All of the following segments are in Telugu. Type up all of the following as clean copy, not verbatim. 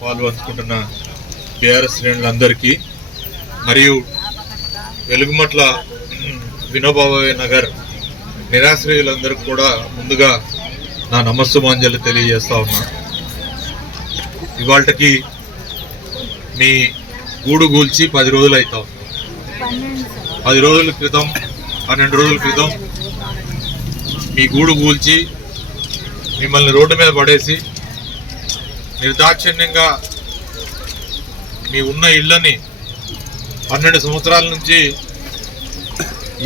పాల్పంచుకుంటున్న బీఆర్ఎస్ శ్రేణులందరికీ మరియు వెలుగుమట్ల వినోబాబాయ్ నగర్ నిరాశ్రయులందరికీ కూడా ముందుగా నా నమస్సుమాంజలి తెలియజేస్తా ఉన్నా. ఇవాళకి మీ గూడు కూల్చి 10 రోజులు అవుతాం. 10 రోజుల క్రితం 12 రోజుల క్రితం మీ గూడు కూల్చి మిమ్మల్ని రోడ్డు మీద పడేసి నిర్దాక్షిణ్యంగా మీ ఉన్న ఇళ్ళని 12 సంవత్సరాల నుంచి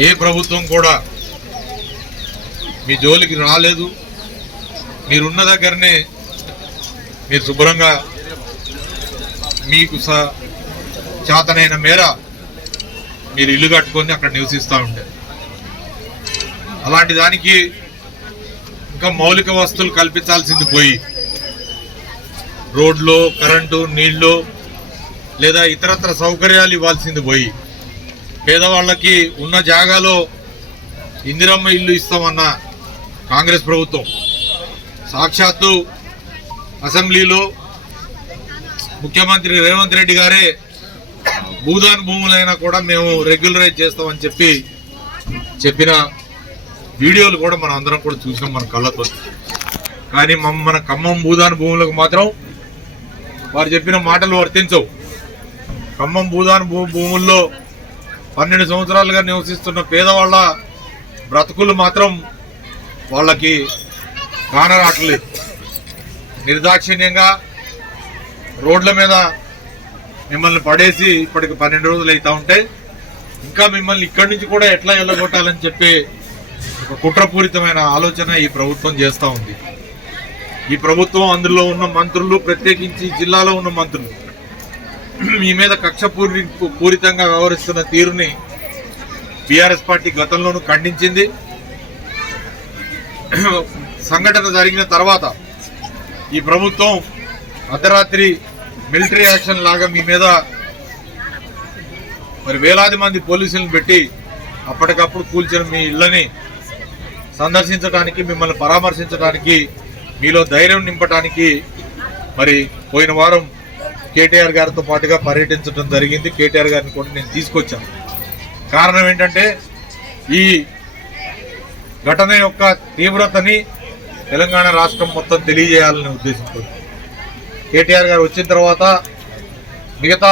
ఏ ప్రభుత్వం కూడా మీ జోలికి రాలేదు. మీరున్న దగ్గరనే మీరు శుభ్రంగా మీకు చేతనైన మేర మీరు ఇల్లు కట్టుకొని అక్కడ నివసిస్తూ ఉంటారు. అలాంటి దానికి ఇంకా మౌలిక వస్తువులు కల్పించాల్సింది పోయి రోడ్లు, కరెంటు, నీళ్లు లేదా ఇతరత్ర సౌకర్యాలు ఇవ్వాల్సింది పోయి పేదవాళ్ళకి ఉన్న జాగాలో ఇందిరమ్మ ఇల్లు ఇస్తామన్న కాంగ్రెస్ ప్రభుత్వం సాక్షాత్తు అసెంబ్లీలో ముఖ్యమంత్రి రేవంత్ రెడ్డి గారే భూదాన్ భూములైనా కూడా మేము రెగ్యులరైజ్ చేస్తామని చెప్పిన వీడియోలు కూడా మనం అందరం కూడా చూసినాం మన కళ్ళతో. కానీ మన ఖమ్మం భూదాన్ భూములకు మాత్రం వారు చెప్పిన మాటలు వర్తించవు. ఖమ్మం భూదాన్ భూముల్లో 12 సంవత్సరాలుగా నివసిస్తున్న పేదవాళ్ళ బ్రతుకులు మాత్రం వాళ్ళకి కానరాట్లేదు. నిర్దాక్షిణ్యంగా రోడ్ల మీద మిమ్మల్ని పడేసి ఇప్పటికి 12 రోజులు అవుతా ఉంటే ఇంకా మిమ్మల్ని ఇక్కడి నుంచి కూడా ఎట్లా వెళ్ళగొట్టాలని చెప్పి ఒక కుట్రపూరితమైన ఆలోచన ఈ ప్రభుత్వం చేస్తూ ఉంది. ఈ ప్రభుత్వం అందులో ఉన్న మంత్రులు, ప్రత్యేకించి జిల్లాలో ఉన్న మంత్రులు మీ మీద కక్ష పూరితంగా వ్యవహరిస్తున్న తీరుని బీఆర్ఎస్ పార్టీ గతంలోనూ ఖండించింది. సంఘటన జరిగిన తర్వాత ఈ ప్రభుత్వం అర్ధరాత్రి మిలిటరీ యాక్షన్ లాగా మీ మీద మరి వేలాది మంది పోలీసులను పెట్టి అప్పటికప్పుడు కూల్చిన మీ ఇళ్ళని సందర్శించడానికి, మిమ్మల్ని పరామర్శించడానికి, మీలో ధైర్యం నింపడానికి మరి పోయిన వారం కేటీఆర్ గారితో పాటుగా పర్యటించడం జరిగింది. కేటీఆర్ గారిని కూడా నేను తీసుకొచ్చాను. కారణం ఏంటంటే ఈ ఘటన యొక్క తీవ్రతని తెలంగాణ రాష్ట్రం మొత్తం తెలియజేయాలనే ఉద్దేశంతో కేటీఆర్ గారు వచ్చిన తర్వాత మిగతా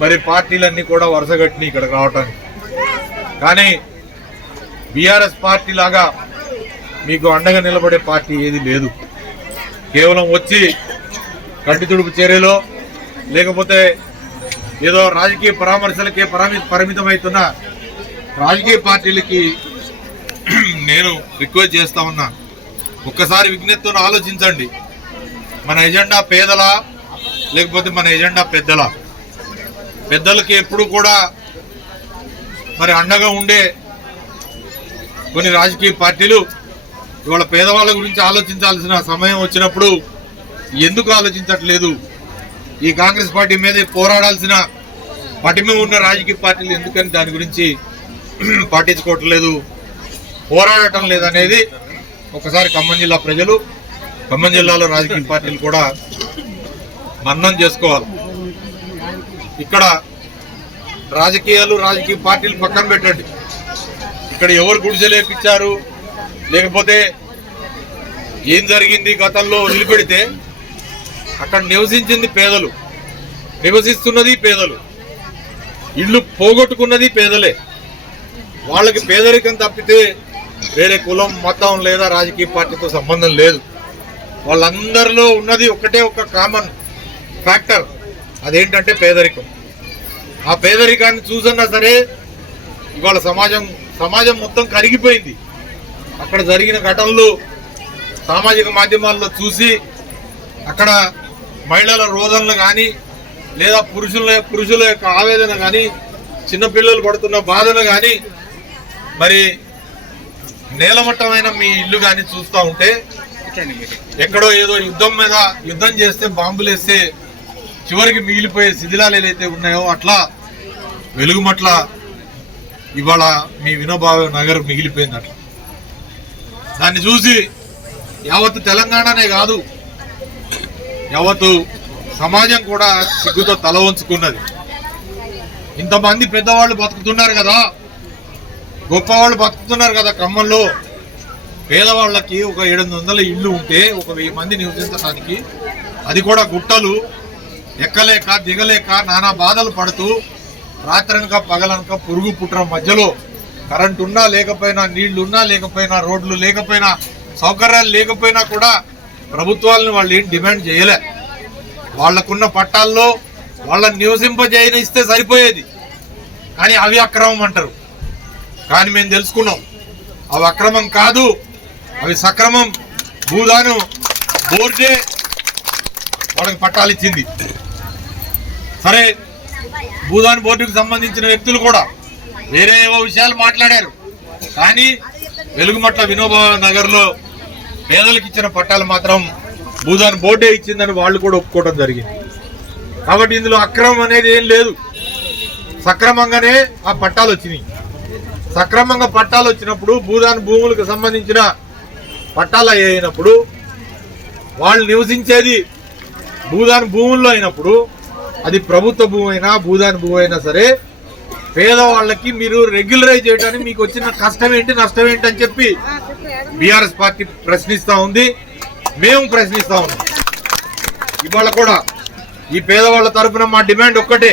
మరి పార్టీలన్నీ కూడా వరుసగట్టిని ఇక్కడికి రావటానికి. కానీ బీఆర్ఎస్ పార్టీ లాగా మీకు అండగా నిలబడే పార్టీ ఏది లేదు. కేవలం వచ్చి కంటి తుడుపు చర్యలో లేకపోతే ఏదో రాజకీయ పరామర్శలకే పరిమితమవుతున్న రాజకీయ పార్టీలకి నేను రిక్వెస్ట్ చేస్తా ఉన్నా, ఒక్కసారి విజ్ఞతతో ఆలోచించండి. మన ఎజెండా పేదలా లేకపోతే మన ఎజెండా పెద్దలా? పెద్దలకి ఎప్పుడు కూడా మరి అండగా ఉండే కొన్ని రాజకీయ పార్టీలు ఇవాళ పేదవాళ్ళ గురించి ఆలోచించాల్సిన సమయం వచ్చినప్పుడు ఎందుకు ఆలోచించట్లేదు? ఈ కాంగ్రెస్ పార్టీ మీద పోరాడాల్సిన పటిమ ఉన్న రాజకీయ పార్టీలు ఎందుకని దాని గురించి పట్టించుకోవట్లేదు, పోరాడటం లేదనేది ఒకసారి ఖమ్మం జిల్లా ప్రజలు, ఖమ్మం జిల్లాలో రాజకీయ పార్టీలు కూడా మన్నం చేసుకోవాలి. ఇక్కడ రాజకీయాలు, రాజకీయ పార్టీలు పక్కన పెట్టండి. ఇక్కడ ఎవరు గుడిసెలేపించారు లేకపోతే ఏం జరిగింది గతంలో వదిలిపెడితే అక్కడ నివసించింది పేదలు, నివసిస్తున్నది పేదలు, ఇళ్ళు పోగొట్టుకున్నది పేదలే. వాళ్ళకి పేదరికం తప్పితే వేరే కులం, మతం లేదా రాజకీయ పార్టీతో సంబంధం లేదు. వాళ్ళందరిలో ఉన్నది ఒకటే ఒక కామన్ ఫ్యాక్టర్, అదేంటంటే పేదరికం. ఆ పేదరికాన్ని చూసన్నా సరే ఇవాళ సమాజం మొత్తం కరిగిపోయింది. అక్కడ జరిగిన ఘటనలు సామాజిక మాధ్యమాల్లో చూసి అక్కడ మహిళల రోదనలు కానీ లేదా పురుషుల యొక్క ఆవేదన కానీ చిన్నపిల్లలు పడుతున్న బాధను కానీ మరి నేలమట్టమైన మీ ఇల్లు కానీ చూస్తూ ఉంటే ఎక్కడో ఏదో యుద్ధం చేస్తే బాంబులు వేస్తే చివరికి మిగిలిపోయే శిథిలాలు ఏదైతే ఉన్నాయో అట్లా వెలుగుమట్ల ఇవాళ మీ వినోబావ నగర్ మిగిలిపోయింది. అట్లా దాన్ని చూసి యావత్తు తెలంగాణనే కాదు యావత్తు సమాజం కూడా సిగ్గుతో తల వంచుకున్నది. ఇంతమంది పెద్దవాళ్ళు బతుకుతున్నారు కదా, గొప్పవాళ్ళు బతుకుతున్నారు కదా ఖమ్మంలో. పేదవాళ్ళకి ఒక 700 ఇళ్ళు ఉంటే ఒక 1000 మంది నివసించడానికి, అది కూడా గుట్టలు ఎక్కలేక దిగలేక నానా బాధలు పడుతూ రాత్రనక పగలనక పురుగు పుట్ర మధ్యలో కరెంటు ఉన్నా లేకపోయినా, నీళ్లున్నా లేకపోయినా, రోడ్లు లేకపోయినా, సౌకర్యాలు లేకపోయినా కూడా ప్రభుత్వాలను వాళ్ళు ఏం డిమాండ్ చేయలే. వాళ్లకున్న పట్టాల్లో వాళ్ళని నివసింపజేయనిస్తే సరిపోయేది, కానీ అవి అక్రమం అంటారు. కానీ మేము తెలుసుకున్నాం అవి అక్రమం కాదు, అవి సక్రమం. భూదాను బోర్డే వాళ్ళకి పట్టాలు ఇచ్చింది. సరే, భూదాన్ బోర్డుకు సంబంధించిన వ్యక్తులు కూడా వేరే ఏవో విషయాలు మాట్లాడారు, కానీ వెలుగుమట్ల వినోబా నగర్ లో పేదలకు ఇచ్చిన పట్టాలు మాత్రం భూదాన్ బోర్డే ఇచ్చిందని వాళ్ళు కూడా ఒప్పుకోవడం జరిగింది. కాబట్టి ఇందులో అక్రమం అనేది ఏం లేదు, సక్రమంగానే ఆ పట్టాలు వచ్చినాయి. సక్రమంగా పట్టాలు వచ్చినప్పుడు భూదాన్ భూములకు సంబంధించిన పట్టాలు అయినప్పుడు వాళ్ళు నివసించేది భూదాన్ భూముల్లో అయినప్పుడు, అది ప్రభుత్వ భూమి అయినా భూదాన్ భూమి అయినా సరే, పేదవాళ్ళకి మీరు రెగ్యులరైజ్ చేయడానికి మీకు వచ్చిన కష్టం ఏంటి నష్టం ఏంటి అని చెప్పి బీఆర్ఎస్ పార్టీ ప్రశ్నిస్తా ఉంది, మేము ప్రశ్నిస్తా ఉన్నాం. ఇవాళ కూడా ఈ పేదవాళ్ళ తరఫున మా డిమాండ్ ఒక్కటే,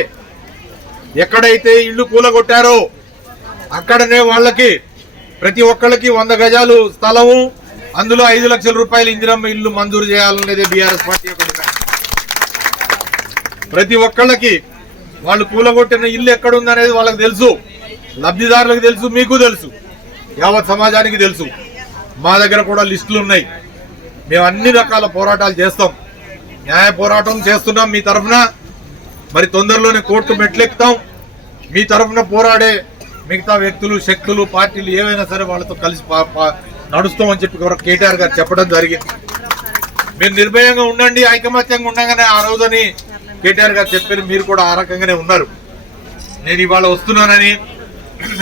ఎక్కడైతే ఇల్లు కూలగొట్టారో అక్కడనే వాళ్ళకి ప్రతి ఒక్కళ్ళకి 100 గజాలు స్థలము, అందులో 5 లక్షల రూపాయలు ఇందిరమ్మ ఇల్లు మంజూరు చేయాలనేది బీఆర్ఎస్ పార్టీ యొక్క డిమాండ్. ప్రతి ఒక్కళ్ళకి వాళ్ళు కూలగొట్టిన ఇల్లు ఎక్కడుందనేది వాళ్ళకి తెలుసు, లబ్ధిదారులకు తెలుసు, మీకు తెలుసు, యావత్ సమాజానికి తెలుసు. మా దగ్గర కూడా లిస్టులు ఉన్నాయి. మేము అన్ని రకాల పోరాటాలు చేస్తాం, న్యాయ పోరాటం చేస్తున్నాం మీ తరఫున. మరి తొందరలోనే కోర్టు మెట్లెక్కుతాం. మీ తరఫున పోరాడే మిగతా వ్యక్తులు, శక్తులు, పార్టీలు ఏవైనా సరే వాళ్ళతో కలిసి నడుస్తామని చెప్పి కేటీఆర్ గారు చెప్పడం జరిగింది. మీరు నిర్భయంగా ఉండండి, ఐకమత్యంగా ఉండగానే ఆ రోజుని కేటీఆర్ గారు చెప్పారు. మీరు కూడా ఆ రకంగానే ఉన్నారు. నేను ఇవాళ వస్తున్నానని,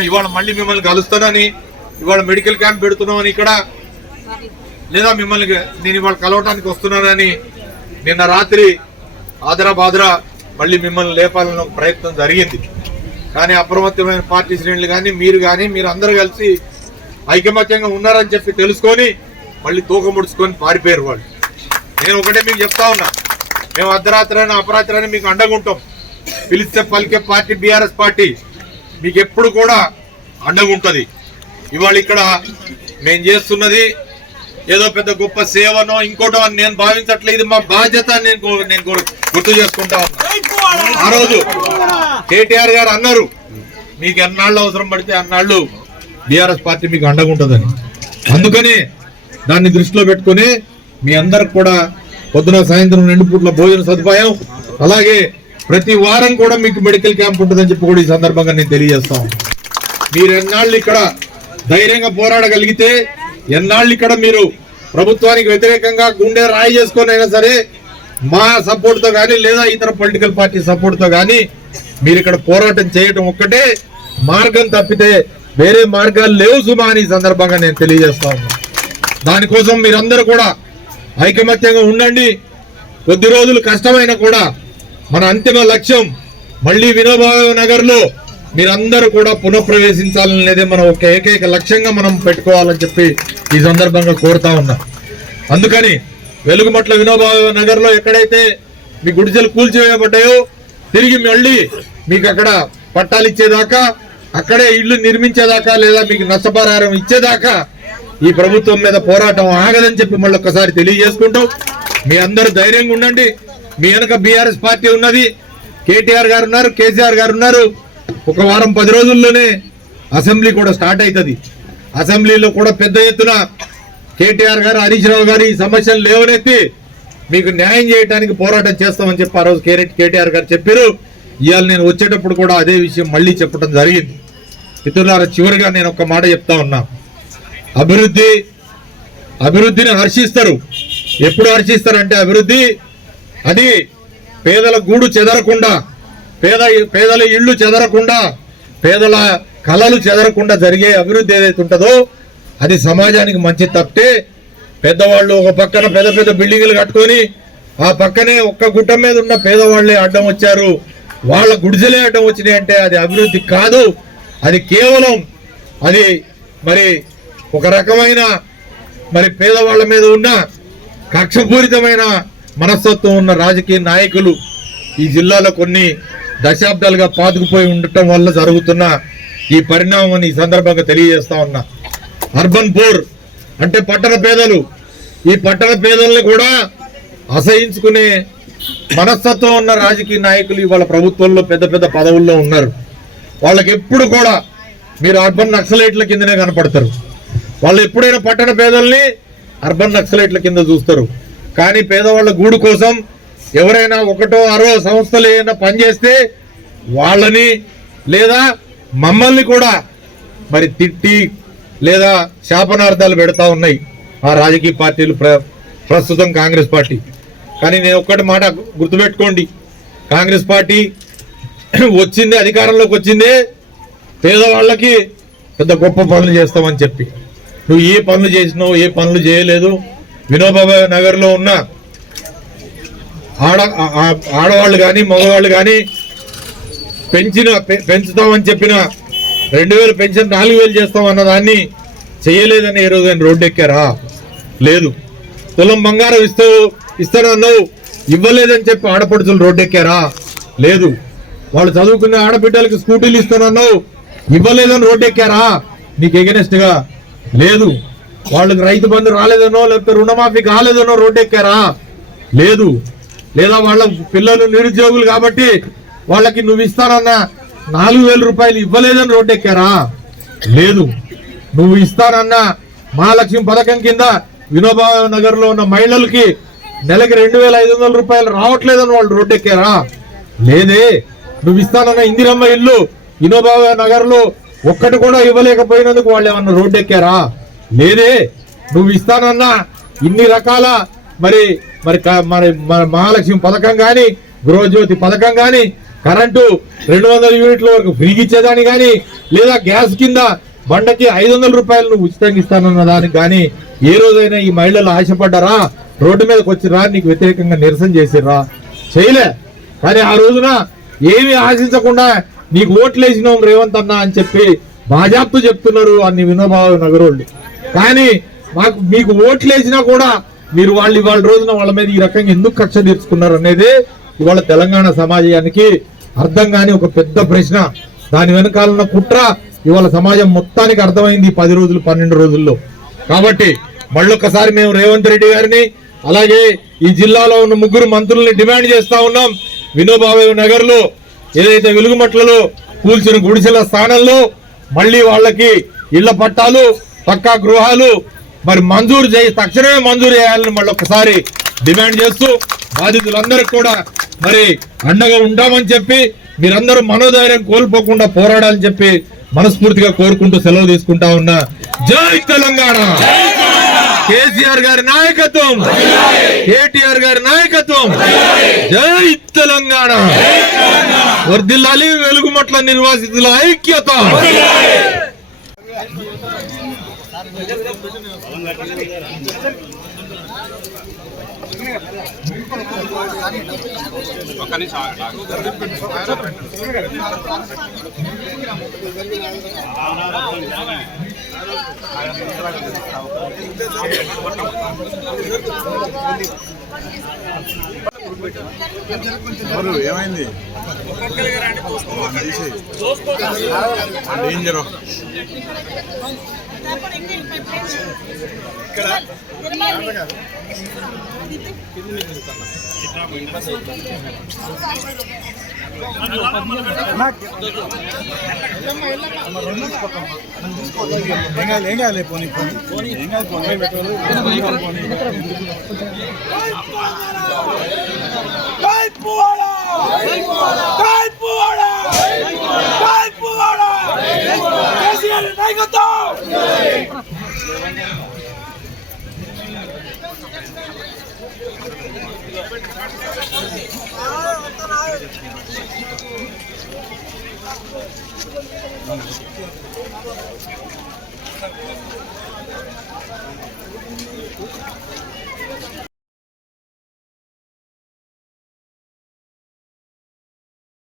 ఇవాళ మళ్ళీ మిమ్మల్ని కలుస్తానని, ఇవాళ మెడికల్ క్యాంప్ పెడుతున్నామని ఇక్కడ, లేదా మిమ్మల్ని నేను ఇవాళ కలవటానికి వస్తున్నానని నిన్న రాత్రి ఆదరా మళ్ళీ మిమ్మల్ని లేపాలన్న ప్రయత్నం జరిగింది. కానీ అప్రమత్తమైన పార్టీ శ్రేణులు కానీ మీరు అందరూ కలిసి ఐకమత్యంగా ఉన్నారని చెప్పి తెలుసుకొని మళ్ళీ తూక ముడుచుకొని పారిపోయారు వాళ్ళు. నేను ఒకటే మీకు చెప్తా ఉన్నా, మేము అర్ధరాత్రైనా అపరాత్రైనా మీకు అండగా ఉంటాం. పిలిస్తే పలికే పార్టీ బీఆర్ఎస్ పార్టీ మీకు ఎప్పుడు కూడా అండగా ఉంటుంది. ఇవాళ ఇక్కడ మేము చేస్తున్నది ఏదో పెద్ద గొప్ప సేవనో ఇంకోటో అని నేను భావించట్లేదు. ఇది మా బాధ్యత నేను గుర్తు చేసుకుంటా ఉన్నా. ఆ రోజు కేటీఆర్ గారు అన్నారు, మీకు ఎన్నాళ్ళు అవసరం పడితే అన్నాళ్ళు బీఆర్ఎస్ పార్టీ మీకు అండగా ఉంటుందని. అందుకని దాన్ని దృష్టిలో పెట్టుకుని మీ అందరికి కూడా పొద్దున సాయంత్రం 2 పూట్ల భోజన సదుపాయం, అలాగే ప్రతి వారం కూడా మీకు మెడికల్ క్యాంప్ ఉంటుందని చెప్పి కూడా ఈ సందర్భంగా నేను తెలియజేస్తాం. మీరు ఎన్నాళ్ళు ఇక్కడ ధైర్యంగా పోరాడగలిగితే, ఎన్నాళ్ళు ఇక్కడ మీరు ప్రభుత్వానికి వ్యతిరేకంగా గుండె రాయి చేసుకొని అయినా సరే మా సపోర్ట్ తో కానీ లేదా ఇతర పొలిటికల్ పార్టీ సపోర్ట్ తో కానీ మీరు ఇక్కడ పోరాటం చేయటం ఒక్కటే మార్గం తప్పితే వేరే మార్గాలు లేవు సుమా అని సందర్భంగా నేను తెలియజేస్తా ఉన్నా. దానికోసం మీరందరూ కూడా ఐకమత్యంగా ఉండండి. కొద్ది రోజులు కష్టమైనా కూడా మన అంతిమ లక్ష్యం మళ్ళీ వినోబా నగర్ లో మీరందరూ కూడా పునఃప్రవేశించాలనేదే మనం ఒక ఏకైక లక్ష్యంగా మనం పెట్టుకోవాలని చెప్పి ఈ సందర్భంగా కోరుతా ఉన్నా. అందుకని వెలుగుమట్ల వినోబా నగర్ లో ఎక్కడైతే మీ గుడిసెలు కూల్చివేయబడ్డాయో తిరిగి మళ్ళీ మీకు అక్కడ పట్టాలు ఇచ్చేదాకా, అక్కడే ఇళ్లు నిర్మించేదాకా, లేదా మీకు నష్టపరిహారం ఇచ్చేదాకా ఈ ప్రభుత్వం మీద పోరాటం ఆగదని చెప్పి మళ్ళీ ఒక్కసారి తెలియజేసుకుంటాం. మీ అందరూ ధైర్యంగా ఉండండి. మీ వెనక బీఆర్ఎస్ పార్టీ ఉన్నది, కేటీఆర్ గారు ఉన్నారు, కేసీఆర్ గారు ఉన్నారు. ఒక వారం 10 రోజుల్లోనే అసెంబ్లీ కూడా స్టార్ట్ అవుతుంది. అసెంబ్లీలో కూడా పెద్ద ఎత్తున కేటీఆర్ గారు, హరీష్ రావు గారు ఈ సమస్యలు లేవనెత్తి మీకు న్యాయం చేయడానికి పోరాటం చేస్తామని చెప్పి ఆ రోజు కేటీఆర్ గారు చెప్పారు. ఇవాళ నేను వచ్చేటప్పుడు కూడా అదే విషయం మళ్ళీ చెప్పడం జరిగింది. మిత్రులారా, చివరిగా నేను ఒక మాట చెప్తా ఉన్నా. అభివృద్ధిని హర్షిస్తారు. ఎప్పుడు హర్షిస్తారంటే అభివృద్ధి అది పేదల గూడు చెదరకుండా, పేదల ఇళ్ళు చెదరకుండా, పేదల కళలు చెదరకుండా జరిగే అభివృద్ధి ఏదైతే ఉంటుందో అది సమాజానికి మంచి తప్పితే పెద్దవాళ్ళు ఒక పక్కన పెద్ద పెద్ద బిల్డింగులు కట్టుకొని ఆ పక్కనే ఒక్క గుట్ట మీద ఉన్న పేదవాళ్లే అడ్డం వచ్చారు, వాళ్ళ గుడిసెలే అడ్డం వచ్చినాయి అంటే అది అభివృద్ధి కాదు. అది కేవలం అది మరి ఒక రకమైన మరి పేదవాళ్ల మీద ఉన్న కక్షపూరితమైన మనస్తత్వం ఉన్న రాజకీయ నాయకులు ఈ జిల్లాలో కొన్ని దశాబ్దాలుగా పాతుకుపోయి ఉండటం వల్ల జరుగుతున్న ఈ పరిణామం ఈ సందర్భంగా తెలియజేస్తా ఉన్నా. అర్బన్ పూర్ అంటే పట్టణ పేదలు, ఈ పట్టణ పేదల్ని కూడా అసహించుకునే మనస్తత్వం ఉన్న రాజకీయ నాయకులు ఇవాళ ప్రభుత్వంలో పెద్ద పెద్ద పదవుల్లో ఉన్నారు. వాళ్ళకి ఎప్పుడు కూడా మీరు అర్బన్ నక్సలైట్ల కిందనే కనపడతారు. వాళ్ళు ఎప్పుడైనా పట్టణ పేదల్ని అర్బన్ నక్సలైట్ల కింద చూస్తారు. కానీ పేదవాళ్ళ గూడు కోసం ఎవరైనా ఒకటో అరో సంస్థలు ఏమైనా పనిచేస్తే వాళ్ళని లేదా మమ్మల్ని కూడా మరి తిట్టి లేదా శాపనార్థాలు పెడతా ఉన్నాయి ఆ రాజకీయ పార్టీలు, ప్రస్తుతం కాంగ్రెస్ పార్టీ. కానీ నేను ఒక్కటి మాట గుర్తుపెట్టుకోండి, కాంగ్రెస్ పార్టీ వచ్చింది, అధికారంలోకి వచ్చిందే పేదవాళ్ళకి పెద్ద గొప్ప పనులు చేస్తామని చెప్పి. నువ్వు ఏ పనులు చేసినావు, ఏ పనులు చేయలేదు. వినోబా నగర్లో ఉన్న ఆడవాళ్ళు కానీ మగవాళ్ళు కానీ పెంచుతామని చెప్పిన 2000 పెన్షన్ 4000 చేస్తామన్న దాన్ని చేయలేదని ఏ రోజు రోడ్డు ఎక్కారా? లేదు. తులం బంగారం ఇస్తానన్నావు, ఇవ్వలేదని చెప్పి ఆడపడుచులు రోడ్డు ఎక్కారా? లేదు. వాళ్ళు చదువుకున్న ఆడబిడ్డలకి స్కూటీలు ఇస్తానన్నావు, ఇవ్వలేదని రోడ్డు ఎక్కారా? నీకు ఎగనెస్ట్ గా? లేదు. వాళ్ళకి రైతు బంధు రాలేదనో లేకపోతే రుణమాఫీ కాలేదనో రోడ్డు ఎక్కారా? లేదు. లేదా వాళ్ళ పిల్లలు నిరుద్యోగులు కాబట్టి వాళ్ళకి నువ్వు ఇస్తానన్న 4000 రూపాయలు ఇవ్వలేదని రోడ్డు ఎక్కారా? లేదు. నువ్వు ఇస్తానన్న మహాలక్ష్మి పథకం కింద వినోబా నగర్ లో ఉన్న మహిళలకి నెలకి 2500 రూపాయలు రావట్లేదని వాళ్ళు రోడ్డు ఎక్కారా? లేదే. నువ్వు ఇస్తానన్న ఇందిరమ్మ ఇల్లు వినోబా నగర్ లో ఒక్కటి కూడా ఇవ్వలేకపోయినందుకు వాళ్ళు ఏమన్నా రోడ్డు ఎక్కారా? లేదే. నువ్వు ఇస్తానన్న ఇన్ని రకాల మరి మరి మహాలక్ష్మి పథకం కానీ, గృహజ్యోతి పథకం కానీ, కరెంటు 200 యూనిట్ల వరకు ఫ్రీగా ఇచ్చేదాన్ని కానీ, లేదా గ్యాస్ కింద బండకి 500 రూపాయలు నువ్వు ఉచితంగా ఇస్తానన్న దానికి కానీ ఏ రోజైనా ఈ మహిళలు ఆశపడ్డారా? రోడ్డు మీదకి వచ్చిరా? నీకు వ్యతిరేకంగా నిరసన చేసిర్రా? చేయలే. కానీ ఆ రోజున ఏమి ఆశించకుండా నీకు ఓట్లేసినాం రేవంత్ అన్న అని చెప్పి బాజాప్తు చెప్తున్నారు అన్ని వినోబా నగరోళ్ళు. కానీ మీకు ఓట్లేసినా కూడా మీరు వాళ్ళు ఇవాళ రోజున వాళ్ళ మీద ఈ రకంగా ఎందుకు కక్ష తీర్చుకున్నారు అనేది ఇవాళ తెలంగాణ సమాజానికి అర్థం కాని ఒక పెద్ద ప్రశ్న. దాని వెనకాలన్న కుట్ర ఇవాళ సమాజం మొత్తానికి అర్థమైంది 10 రోజులు 12 రోజుల్లో. కాబట్టి మళ్ళొక్కసారి మేము రేవంత్ రెడ్డి గారిని అలాగే ఈ జిల్లాలో ఉన్న 3 మంత్రుల్ని డిమాండ్ చేస్తా ఉన్నాం. వినోబా నగర్ లో ఏదైతే వెలుగుమట్లలో కూల్చిన గుడిసెల స్థానంలో మళ్ళీ వాళ్ళకి ఇళ్ల పట్టాలు, పక్కా గృహాలు మరి మంజూరు తక్షణమే మంజూరు చేయాలని మళ్ళొక్కసారి డిమాండ్ చేస్తూ బాధితులందరికీ కూడా మరి అండగా ఉంటామని చెప్పి మీరందరూ మనోధైర్యం కోల్పోకుండా పోరాడాలని చెప్పి మనస్ఫూర్తిగా కోరుకుంటూ సెలవు తీసుకుంటా ఉన్నా. జై తెలంగాణ! కేసీఆర్ గారి నాయకత్వం, కేటీఆర్ గారి నాయకత్వం. జై తెలంగాణ! వర్ధిల్లాలి వెలుగుమట్ల నిర్వాసితుల ఐక్యత. ఏమైంది? డేంజర్ పోనీ